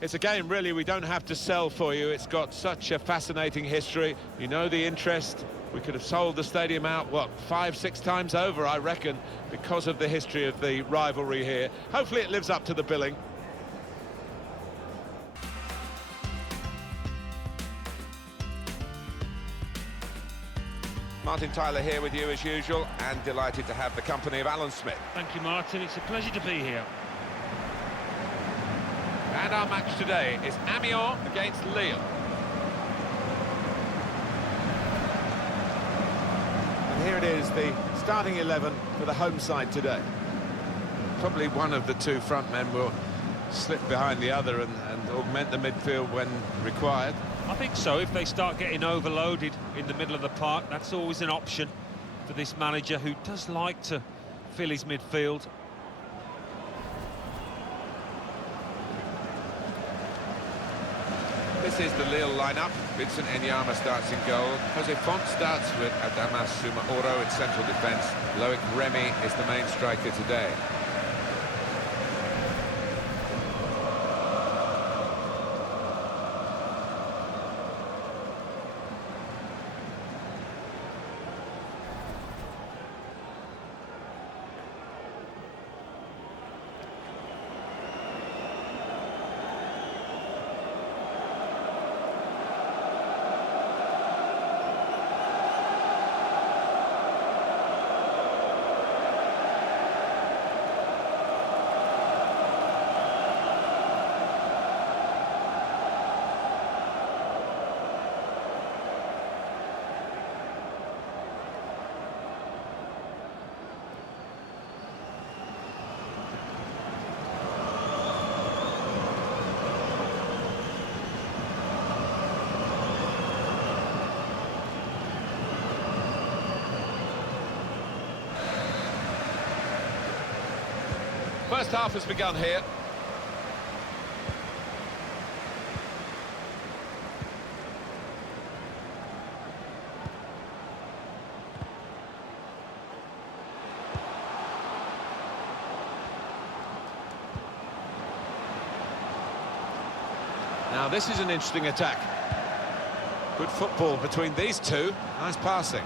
It's a game, really, we don't have to sell for you. It's got such a fascinating history. You know the interest. We could have sold the stadium out, what, 5-6 times over, I reckon, because of the history of the rivalry here. Hopefully it lives up to the billing. Martin Tyler here with you as usual, and delighted to have the company of Alan Smith. Thank you, Martin. It's a pleasure to be here. And our match today is Amiens against Lille. And here it is, the starting 11 for the home side today. Probably one of the two front men will slip behind the other and augment the midfield when required. I think so. If they start getting overloaded in the middle of the park, that's always an option for this manager, who does like to fill his midfield. This is the Lille lineup. Vincent Enyama starts in goal. Jose Font starts with Adamas Sumaoro in central defence. Loic Remy is the main striker today. First half has begun here. Now this is an interesting attack. Good football between these two. Nice passing.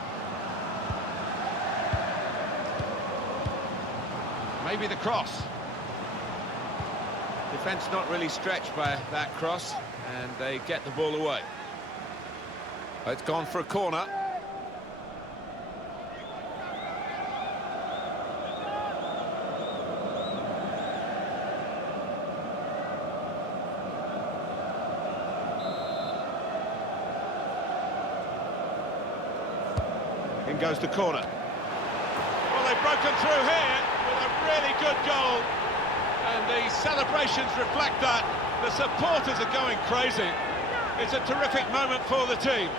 Maybe the cross. Defence not really stretched by that cross, and they get the ball away. It's gone for a corner. In goes the corner. Well, they've broken through here with a really good goal. And the celebrations reflect that. The supporters are going crazy. It's a terrific moment for the team.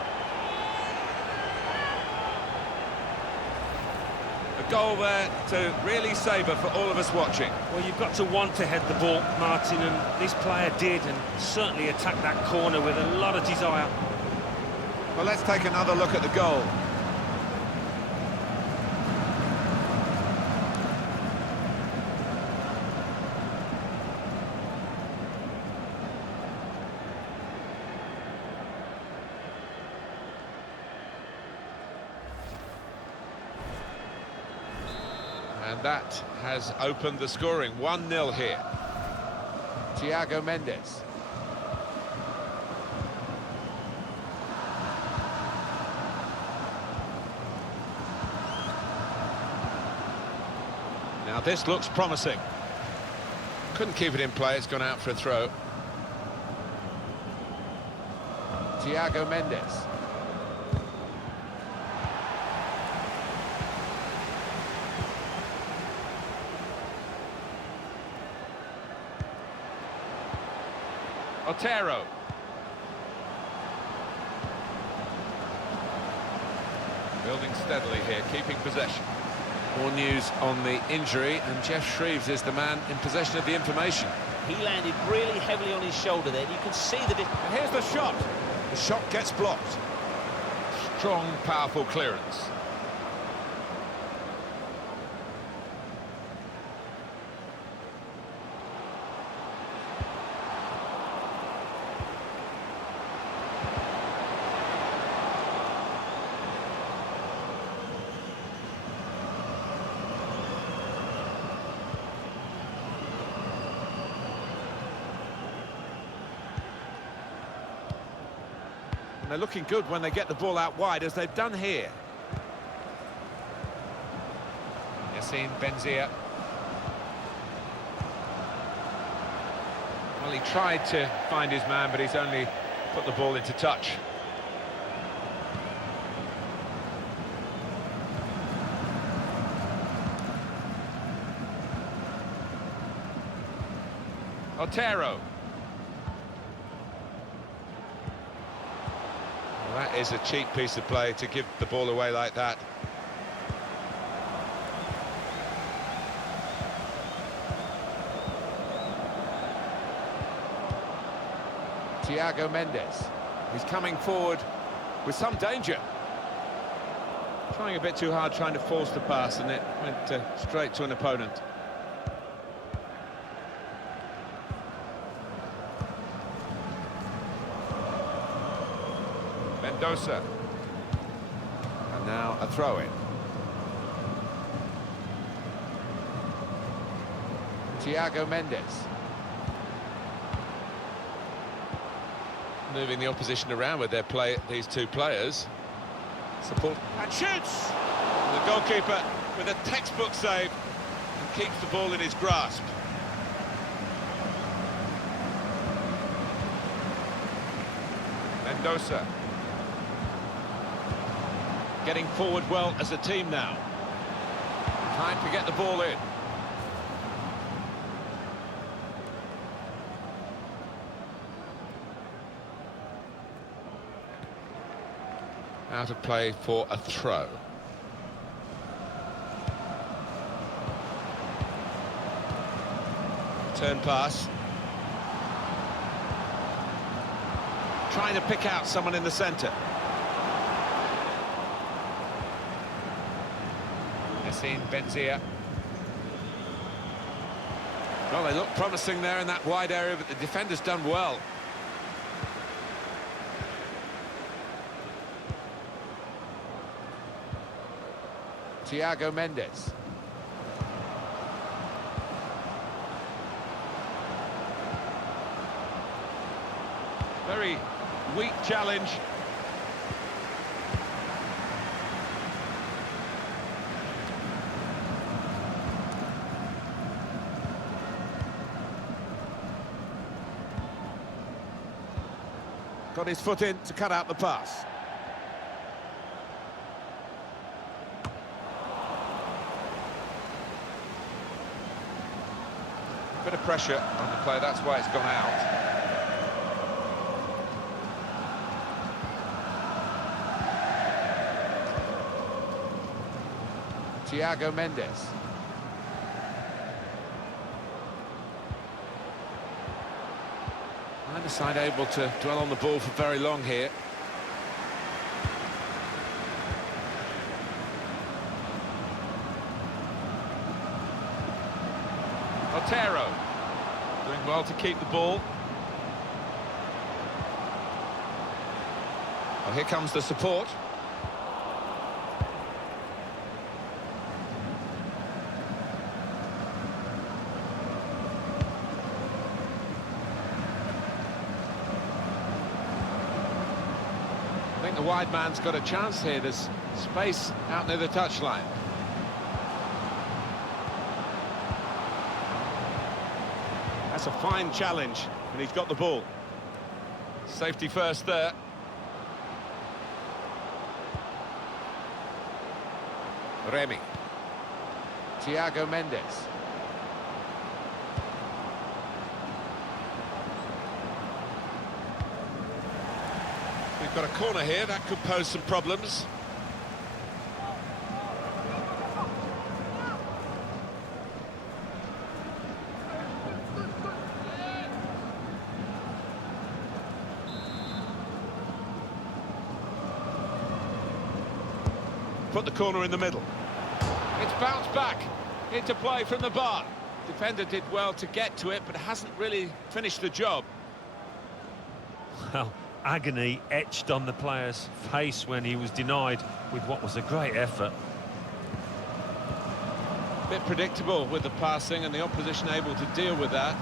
A goal there to really savour for all of us watching. Well, you've got to want to head the ball, Martin, and this player did, and certainly attacked that corner with a lot of desire. Well, let's take another look at the goal. And that has opened the scoring. 1-0 here. Thiago Mendes. Now this looks promising. Couldn't keep it in play, it's gone out for a throw. Thiago Mendes. Otero. Building steadily here, keeping possession. More news on the injury, and Jeff Shreves is the man in possession of the information. He landed really heavily on his shoulder there. You can see that it... And here's the shot. The shot gets blocked. Strong, powerful clearance. And they're looking good when they get the ball out wide, as they've done here. Yassine Benzia. Well, he tried to find his man, but he's only put the ball into touch. Otero. Well, that is a cheap piece of play to give the ball away like that. Thiago Mendes. He's coming forward with some danger. Trying a bit too hard, trying to force the pass, and it went straight to an opponent. Mendoza. And now a throw-in. Thiago Mendes. Moving the opposition around with their play, these two players. Support. And shoots! And the goalkeeper with a textbook save and keeps the ball in his grasp. Mendoza. Getting forward well as a team now. Time to get the ball in. Out of play for a throw. Turn pass. Trying to pick out someone in the centre. Yassine Benzia. Well, they look promising there in that wide area, but the defender's done well. Thiago Mendes. Very weak challenge. Got his foot in to cut out the pass. Bit of pressure on the play, that's why it's gone out. Thiago Mendes. Neither side able to dwell on the ball for very long here. Otero doing well to keep the ball. Well, here comes the support. I think the wide man's got a chance here. There's space out near the touchline. That's a fine challenge, and he's got the ball. Safety first there. Remy. Thiago Mendes. We've got a corner here, that could pose some problems. Put the corner in the middle. It's bounced back into play from the bar. Defender did well to get to it, but hasn't really finished the job. Well, agony etched on the player's face when he was denied with what was a great effort. A bit predictable with the passing, and the opposition able to deal with that.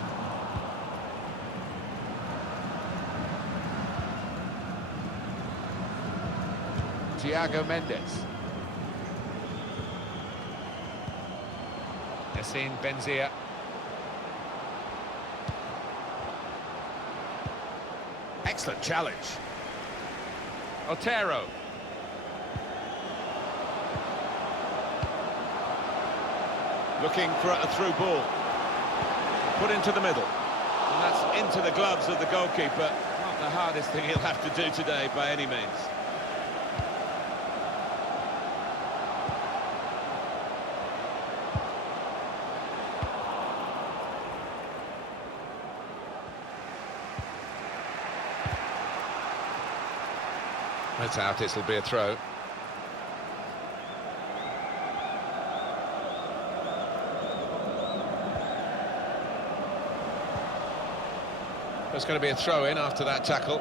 Thiago Mendes. Yassine Benzia. Excellent challenge. Otero. Looking for a through ball. Put into the middle. And that's into the gloves of the goalkeeper. Not the hardest thing he'll have to do today by any means. That's out, it'll be a throw. There's going to be a throw-in after that tackle.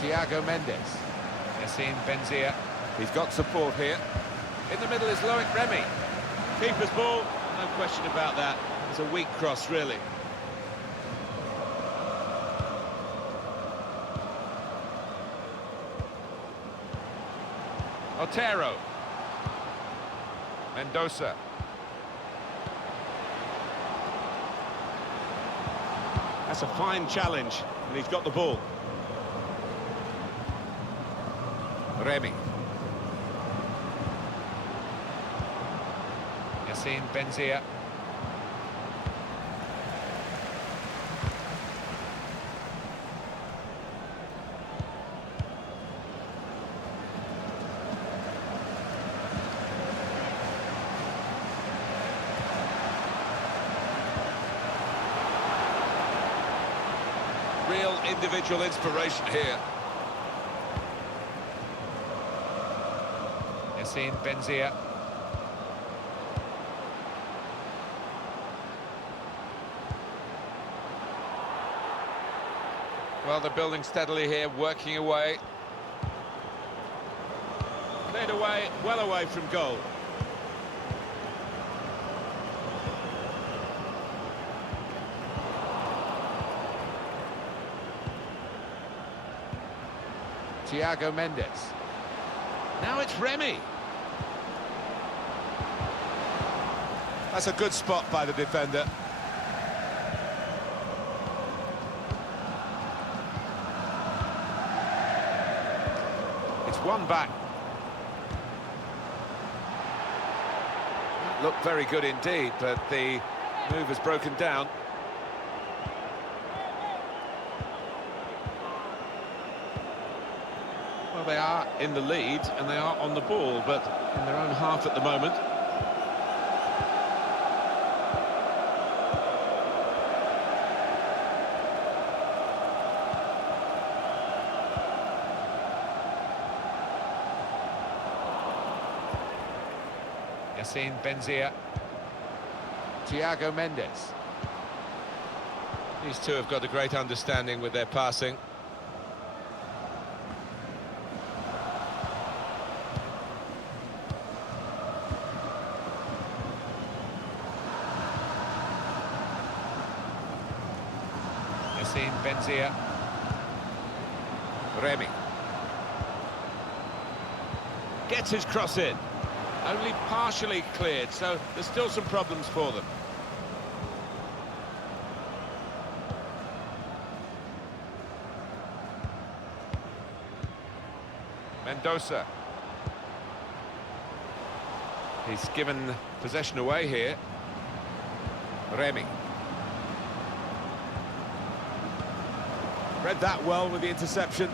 Thiago Mendes. Yassine Benzia. He's got support here. In the middle is Loic Remy. Keeper's ball, no question about that. It's a weak cross, really. Otero. Mendoza. That's a fine challenge, and he's got the ball. Remy. Yassine Benzia. Real individual inspiration here. Yassine Benzia. Well, they're building steadily here, working away. Cleared away, well away from goal. Thiago Mendes. Now it's Remy. That's a good spot by the defender. It's one back. Looked very good indeed, but the move has broken down. Well, they are in the lead and they are on the ball, but in their own half at the moment. Yassine Benzia. Thiago Mendes. These two have got a great understanding with their passing. Yassine Benzia. Remy. Gets his cross in. Only partially cleared, so there's still some problems for them. Mendoza. He's given possession away here. Remy. Read that well with the interception.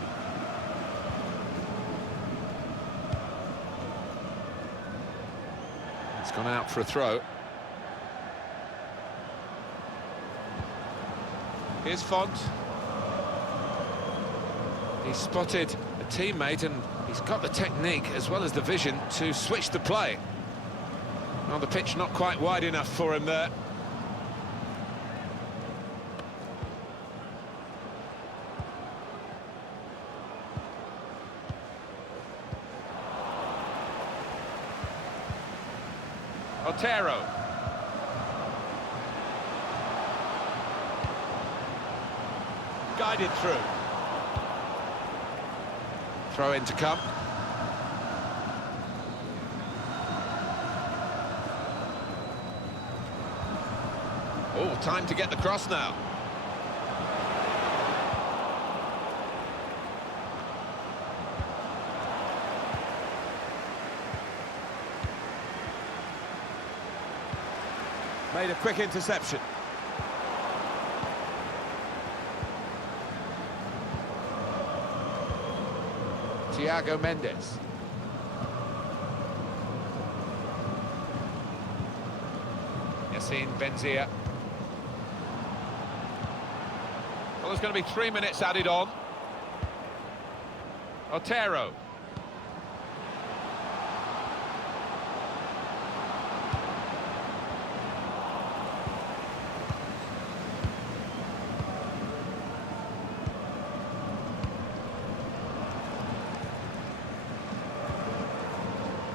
It's gone out for a throw. Here's Font. He's spotted a teammate and he's got the technique as well as the vision to switch the play. Well, the pitch not quite wide enough for him there. Otero. Guided through. Throw in to come. Oh, time to get the cross now. Made a quick interception. Thiago Mendes. Yassine Benzia. Well, there's going to be 3 minutes added on. Otero.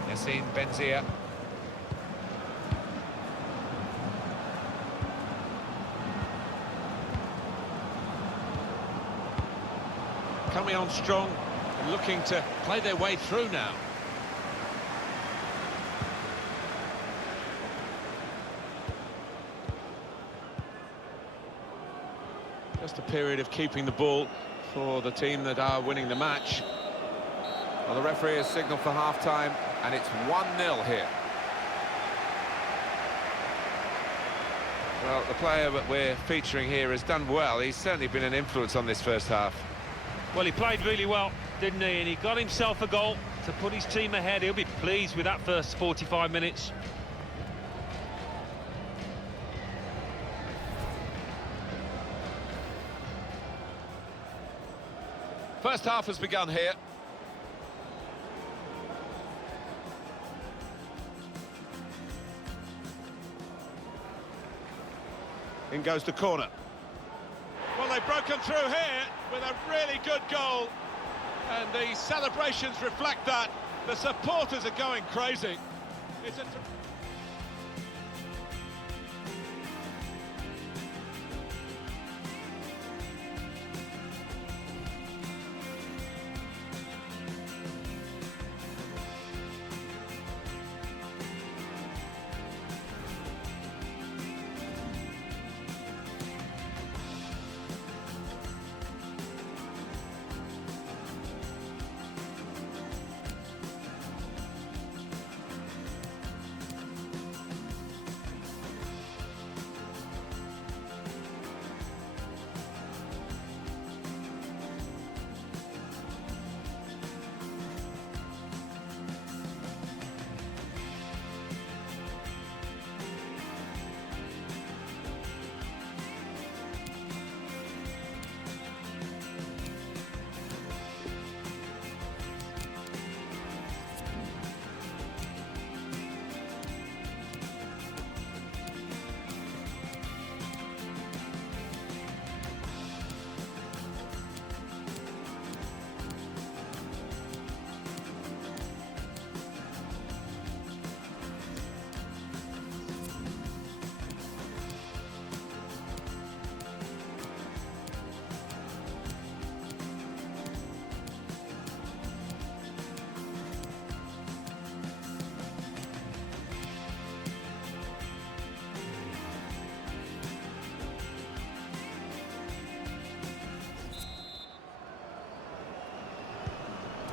Yassine Benzia. Coming on strong and looking to play their way through now. Just a period of keeping the ball for the team that are winning the match. Well, the referee has signalled for half-time, and it's 1-0 here. Well, the player that we're featuring here has done well. He's certainly been an influence on this first half. Well, he played really well, didn't he? And he got himself a goal to put his team ahead. He'll be pleased with that first 45 minutes. First half has begun here. In goes the corner. Well, they've broken through here with a really good goal. And the celebrations reflect that. The supporters are going crazy. It's a...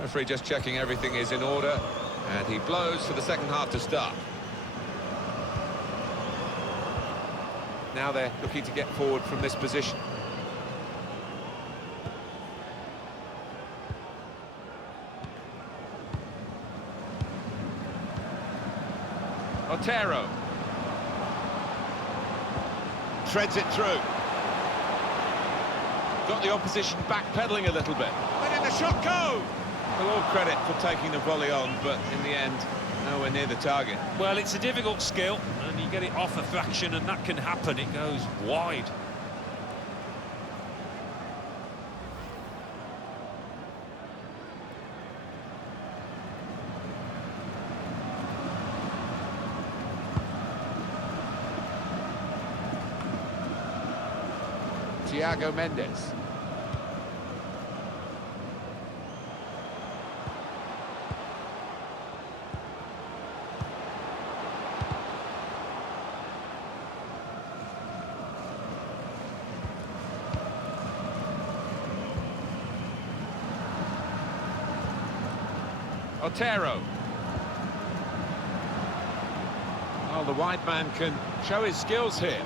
Referee just checking everything is in order, and he blows for the second half to start. Now they're looking to get forward from this position. Otero. Treads it through. Got the opposition backpedaling a little bit. Letting the shot go! Well, all credit for taking the volley on, but in the end, nowhere near the target. Well, it's a difficult skill, and you get it off a fraction, and that can happen. It goes wide. Thiago Mendes. Otero. Oh, the wide man can show his skills here.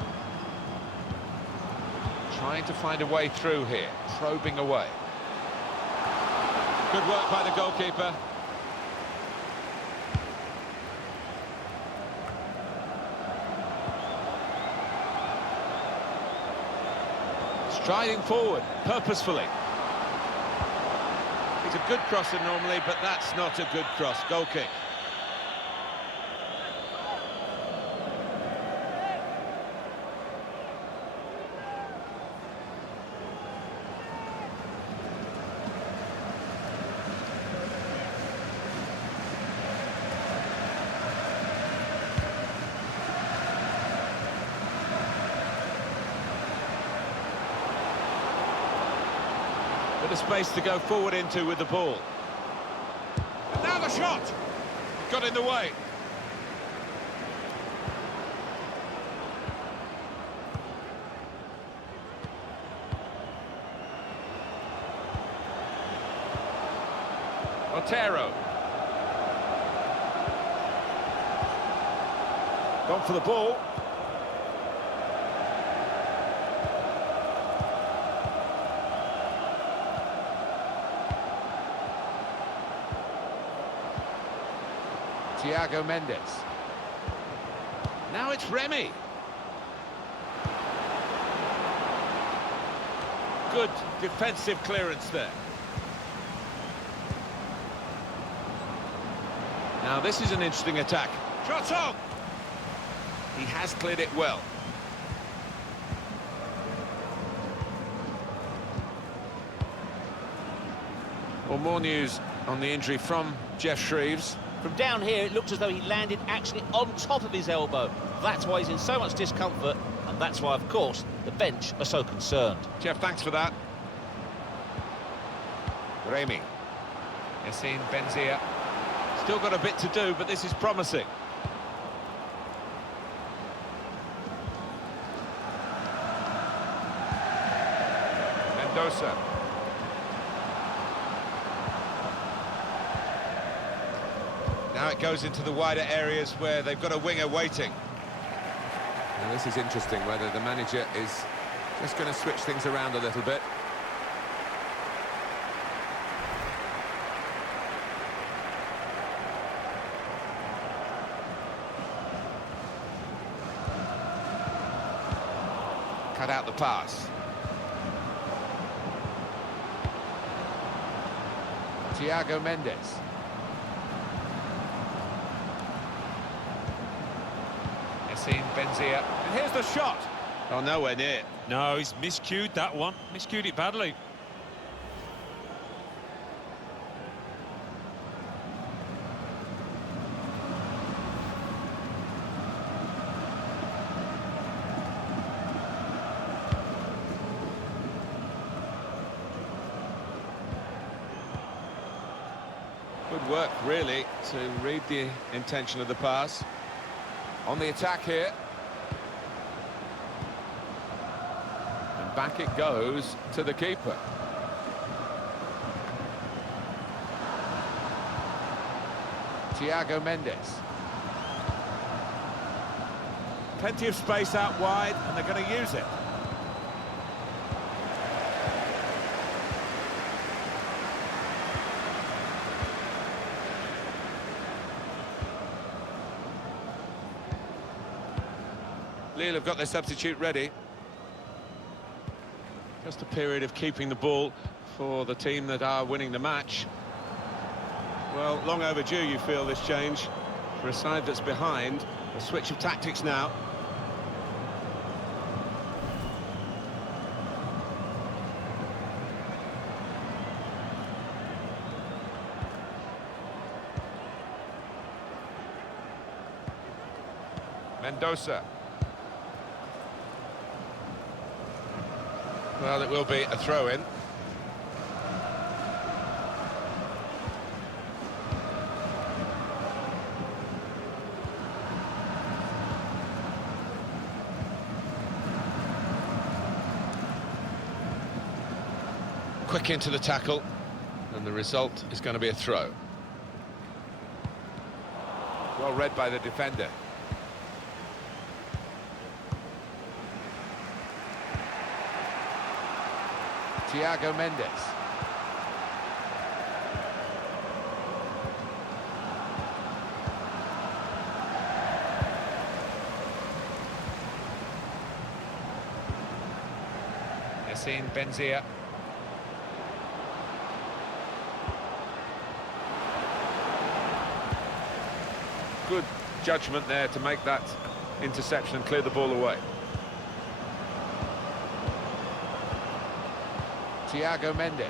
Trying to find a way through here, probing away. Good work by the goalkeeper. Striding forward, purposefully. He's a good crosser normally, but that's not a good cross. Goal kick. Bit of space to go forward into with the ball. And now the shot! Got in the way. Otero. Gone for the ball. Thiago Mendes. Now it's Remy. Good defensive clearance there. Now this is an interesting attack. Shot on! He has cleared it well. Well, more news on the injury from Jeff Shreves. From down here, it looked as though he landed actually on top of his elbow. That's why he's in so much discomfort, and that's why, of course, the bench are so concerned. Jeff, thanks for that. Remy. Yassine Benzia. Still got a bit to do, but this is promising. Mendoza. Now it goes into the wider areas where they've got a winger waiting. Now this is interesting, whether the manager is just going to switch things around a little bit. Cut out the pass. Thiago Mendes. Yassine Benzia. And here's the shot. Oh, nowhere near. No, he's miscued that one. Miscued it badly. Good work, really, to read the intention of the pass. On the attack here. And back it goes to the keeper. Thiago Mendes. Plenty of space out wide, and they're going to use it. Lille have got their substitute ready. Just a period of keeping the ball for the team that are winning the match. Well, long overdue, you feel, this change. For a side that's behind, a switch of tactics now. Well, it will be a throw-in. Quick into the tackle, and the result is going to be a throw. Well read by the defender. Thiago Mendes. Yassine Benzia. Good judgment there to make that interception and clear the ball away. Thiago Mendes.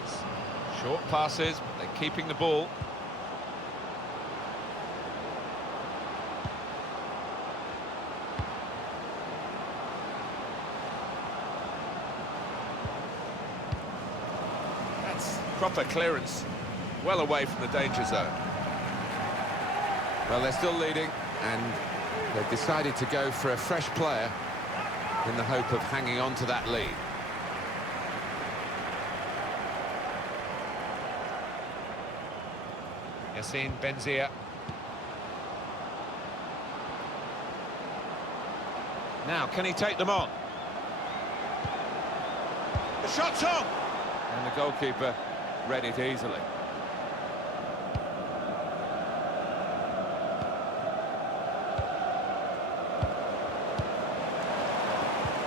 Short passes, but they're keeping the ball. That's proper clearance, well away from the danger zone. Well, they're still leading, and they've decided to go for a fresh player in the hope of hanging on to that lead. Yassine Benzia. Now, can he take them on? The shot's on! And the goalkeeper read it easily.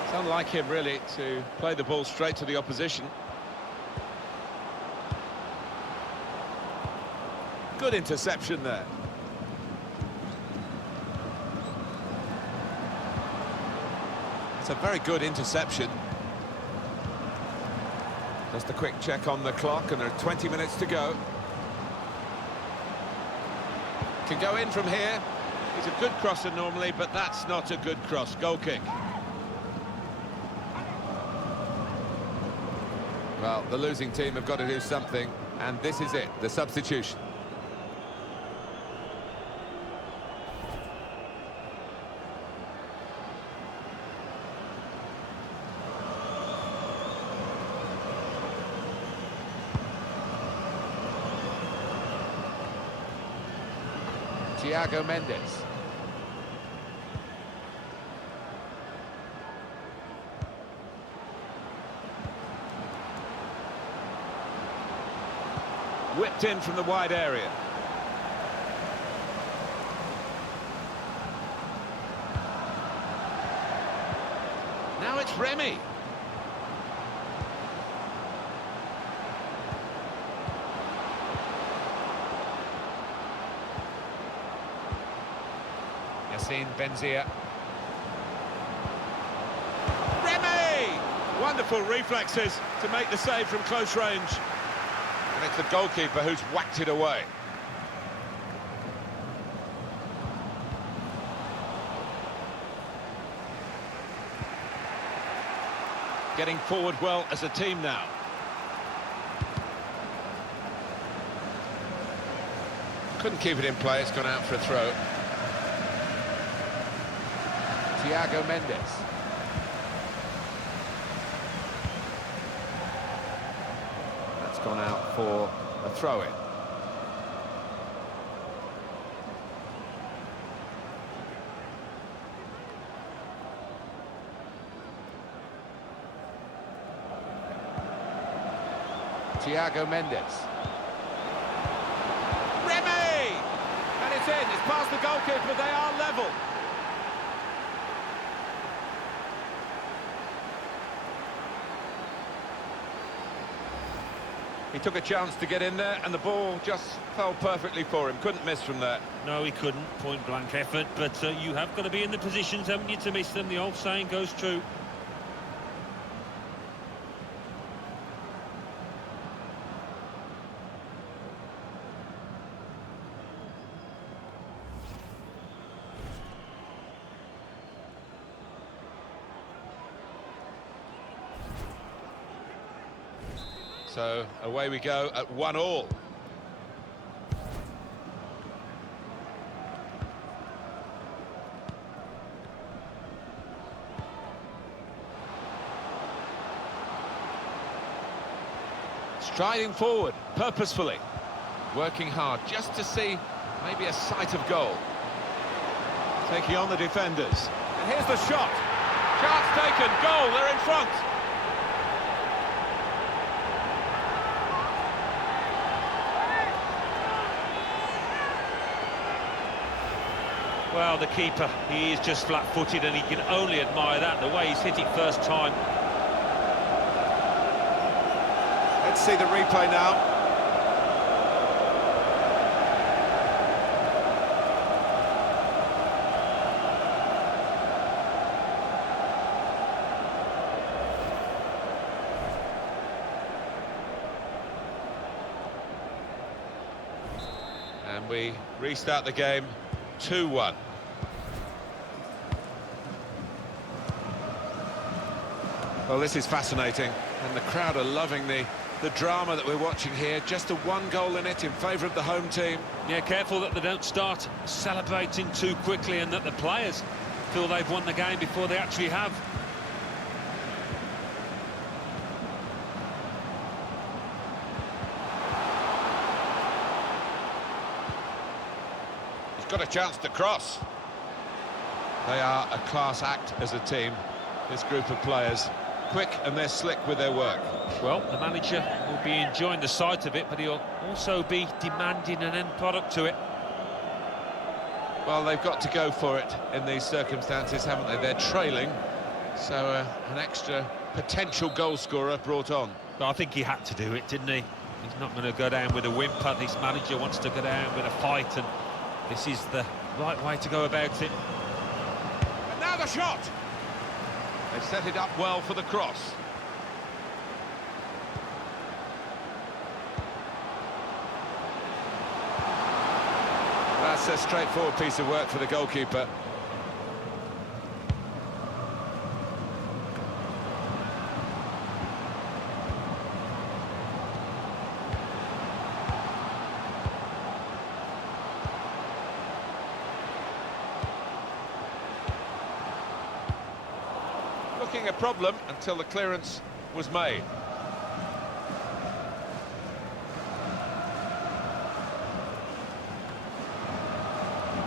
It's unlike him, really, to play the ball straight to the opposition. Good interception there. It's a very good interception. Just a quick check on the clock, and there are 20 minutes to go. Can go in from here. He's a good crosser normally, but that's not a good cross. Goal kick. Well, the losing team have got to do something, and this is it, the substitution. Thiago Mendes. Whipped in from the wide area. Now it's Remy. Yassine Benzia. Remy! Wonderful reflexes to make the save from close range. And it's the goalkeeper who's whacked it away. Getting forward well as a team now. Couldn't keep it in play, it's gone out for a throw. Thiago Mendes. That's gone out for a throw-in. Thiago Mendes. Remy! And it's in, it's past the goalkeeper, they are level. He took a chance to get in there, and the ball just fell perfectly for him. Couldn't miss from there. No, he couldn't. Point-blank effort, but you have got to be in the positions, haven't you, to miss them? The old saying goes true. So away we go at 1-1. Striding forward, purposefully, working hard just to see maybe a sight of goal. Taking on the defenders. And here's the shot. Chance taken, goal, they're in front. Well, the keeper, he is just flat-footed, and he can only admire that, the way he's hit it first time. Let's see the replay now. And we restart the game 2-1. Well, this is fascinating, and the crowd are loving the drama that we're watching here. Just a one goal in it in favour of the home team. Yeah, careful that they don't start celebrating too quickly and that the players feel they've won the game before they actually have. He's got a chance to cross. They are a class act as a team, this group of players. Quick, and they're slick with their work. Well, the manager will be enjoying the sight of it, but he'll also be demanding an end product to it. Well, they've got to go for it in these circumstances, haven't they? They're trailing, so an extra potential goal scorer brought on. But I think he had to do it, didn't he? He's not going to go down with a whimper. This manager wants to go down with a fight, and this is the right way to go about it. And now the shot! They've set it up well for the cross. That's a straightforward piece of work for the goalkeeper. Looking a problem until the clearance was made.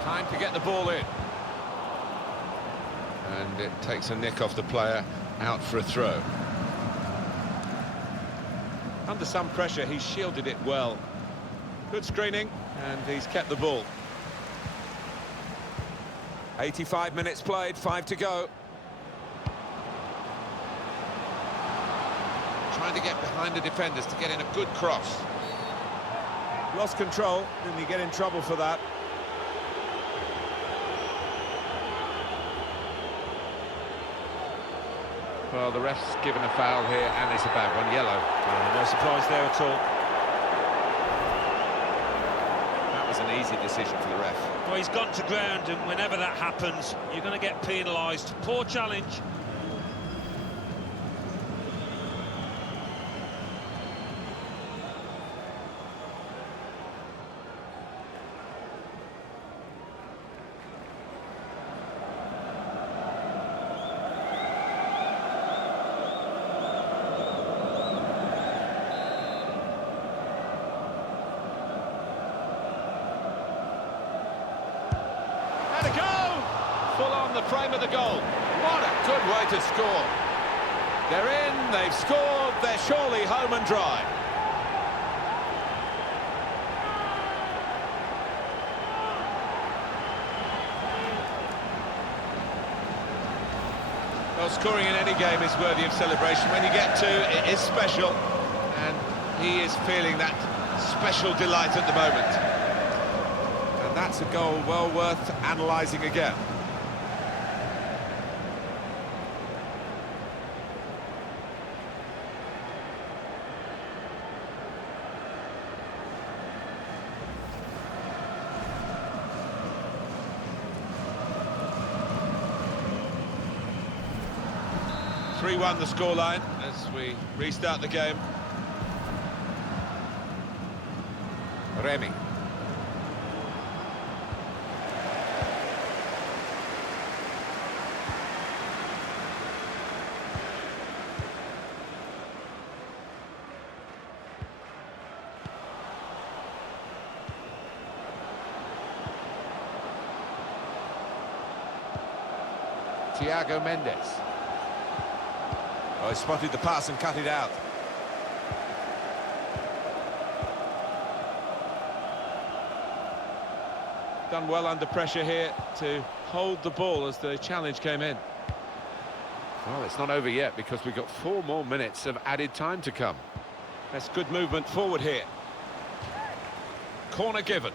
Time to get the ball in. And it takes a nick off the player, out for a throw. Under some pressure, he's shielded it well. Good screening, and he's kept the ball. 85 minutes played, 5 to go. Trying to get behind the defenders to get in a good cross. Lost control, didn't he get in trouble for that? Well, the ref's given a foul here, and it's a bad one, yellow. No surprise there at all. That was an easy decision for the ref. Well, he's gone to ground, and whenever that happens, you're going to get penalised. Poor challenge. And a goal! Full on the frame of the goal. What a good way to score. They're in, they've scored, they're surely home and dry. Well, scoring in any game is worthy of celebration. When you get two, it is special, and he is feeling that special delight at the moment. And that's a goal well worth analysing again. Three-1 the scoreline as we restart the game. Remy. Thiago Mendes. Oh, he spotted the pass and cut it out. Done well under pressure here to hold the ball as the challenge came in. Well, it's not over yet because we've got 4 more minutes of added time to come. That's good movement forward here. Corner given.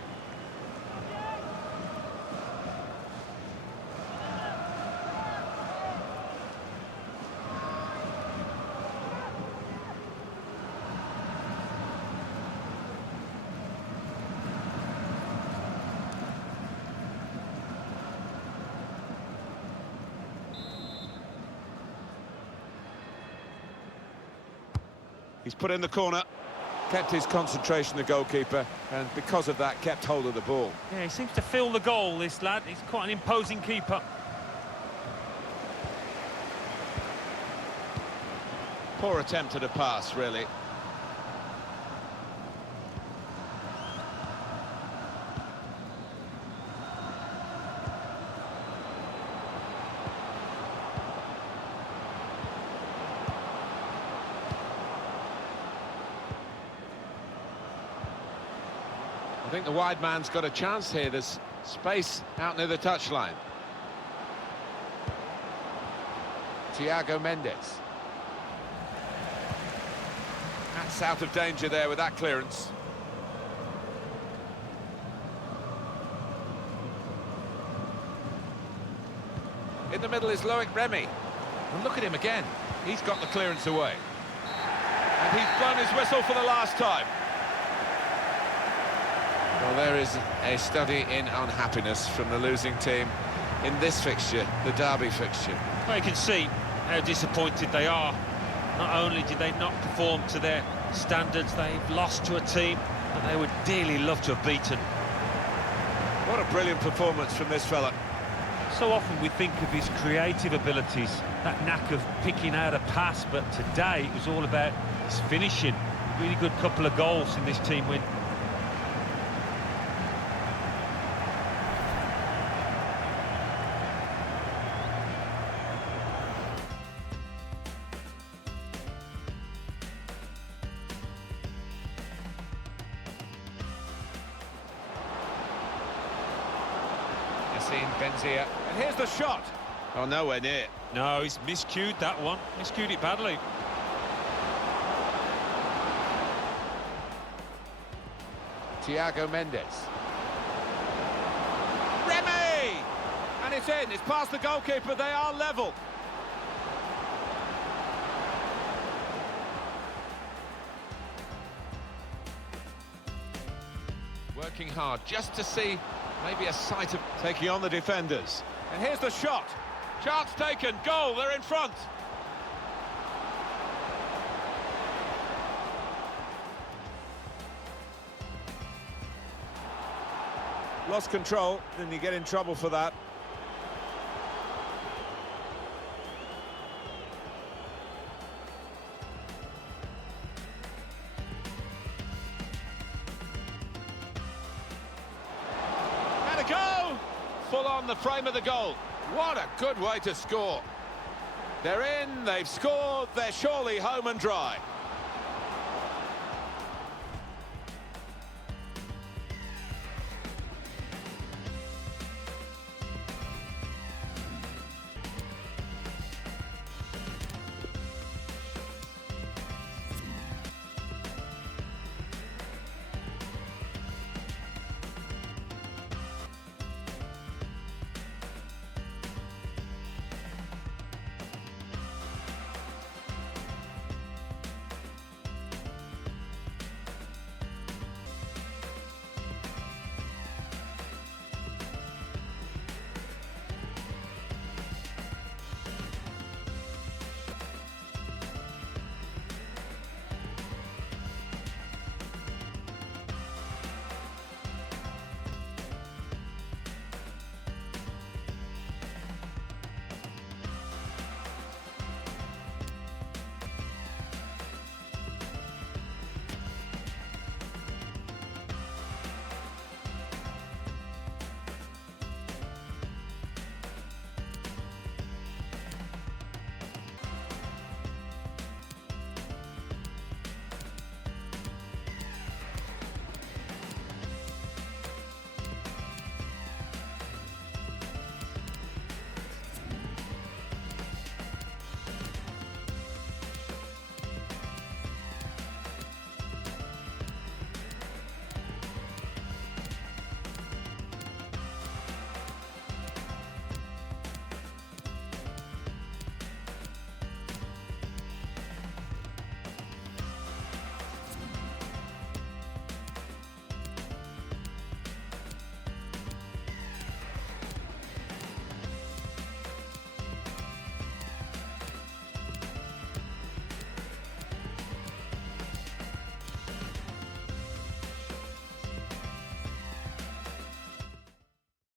He's put in the corner, kept his concentration, the goalkeeper, and because of that, kept hold of the ball. Yeah, he seems to feel the goal, this lad. He's quite an imposing keeper. Poor attempt at a pass, really. I think the wide man's got a chance here. There's space out near the touchline. Thiago Mendes. That's out of danger there with that clearance. In the middle is Remy. And look at him again. He's got the clearance away. And he's blown his whistle for the last time. Well, there is a study in unhappiness from the losing team in this fixture, the derby fixture. Well, you can see how disappointed they are. Not only did they not perform to their standards, they've lost to a team that they would dearly love to have beaten. What a brilliant performance from this fella. So often we think of his creative abilities, that knack of picking out a pass, but today it was all about his finishing. Really good couple of goals in this team win. Benzia. And here's the shot. Oh, nowhere near. No, he's miscued that one. Miscued it badly. Thiago Mendes. Remy! And it's in. It's past the goalkeeper. They are level. Working hard just to see maybe a sight of taking on the defenders. And here's the shot. Chance taken. Goal. They're in front. Lost control, and you get in trouble for that. And a go! Full on the frame of the goal. What a good way to score. They're in, they've scored, they're surely home and dry.